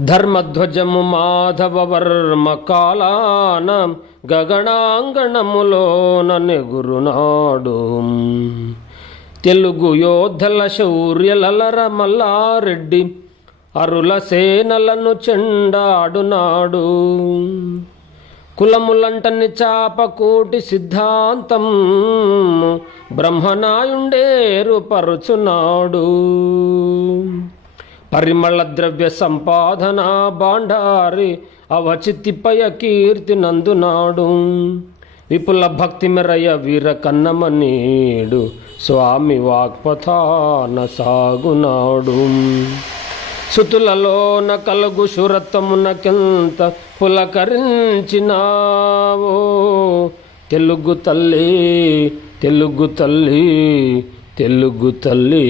ధర్మధ్వజము మాధవవర్మ కాలాన గగనాంగణములోన నెగురునాడు. తెలుగు యోధల శౌర్యలలర మల్లారెడ్డి అరుల సేనలను చెండాడునాడు. కులములంటని చాపకోటి సిద్ధాంతం బ్రహ్మనాయుండేరుపరుచునాడు. పరిమళ ద్రవ్య సంపాదన బాండారి అవచితిపయ కీర్తి నందునాడు. విపుల భక్తి మెరయ వీర కన్నమనీడు స్వామి వాక్పథాన సాగునాడు. సుతులలోన కలుగు శురత్వమునకెంత పులకరించినావో తెలుగు తల్లి, తెలుగు తల్లి, తెలుగు తల్లి.